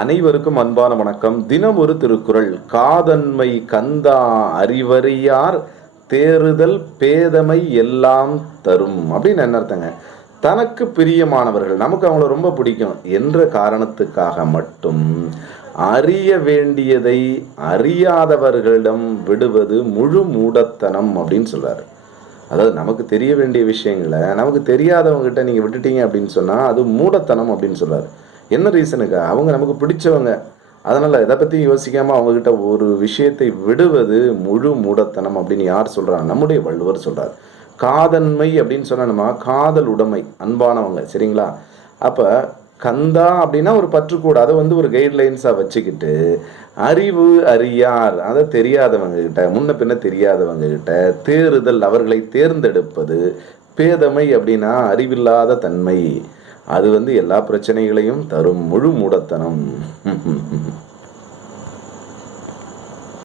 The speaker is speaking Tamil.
அனைவருக்கும் அன்பான வணக்கம். தினம் ஒரு திருக்குறள். காதன்மை கந்தா அறிவறியார் தேறுதல் பேதமை எல்லாம் தரும் அப்படின்னு என்ன அர்த்தங்க? தனக்கு பிரியமானவர்கள், நமக்கு அவங்கள ரொம்ப பிடிக்கும் என்ற காரணத்துக்காக மட்டும் அறிய வேண்டியதை அறியாதவர்களிடம் விடுவது முழு மூடத்தனம் அப்படின்னு சொல்றாரு. அதாவது நமக்கு தெரிய வேண்டிய விஷயங்களை நமக்கு தெரியாதவங்ககிட்ட நீங்கள் விட்டுட்டீங்க அப்படின்னு சொன்னால் அது மூடத்தனம் அப்படின்னு சொல்றாரு. என்ன ரீசனுக்கா? அவங்க நமக்கு பிடிச்சவங்க, அதனால் எதை பற்றி யோசிக்காமல் அவங்கக்கிட்ட ஒரு விஷயத்தை விடுவது முழு மூடத்தனம் அப்படின்னு யார் சொல்கிறாங்க? நம்முடைய வள்ளுவர் சொல்கிறார். காதன்மை அப்படின்னு சொன்னால் நம்ம காதல் உடைமை, அன்பானவங்க, சரிங்களா? அப்போ கந்தா அப்படின்னா ஒரு பற்றுக்கூட, அதை ஒரு கைட்லைன்ஸாக வச்சுக்கிட்டு அறிவு அறியார், அதை தெரியாதவங்க கிட்ட, முன்ன பின்ன தெரியாதவங்க கிட்ட தேறுதல், அவர்களை தேர்ந்தெடுப்பது. பேதமை அப்படின்னா அறிவில்லாத தன்மை, அது எல்லா பிரச்சனைகளையும் தரும் முழு மூடத்தனம்.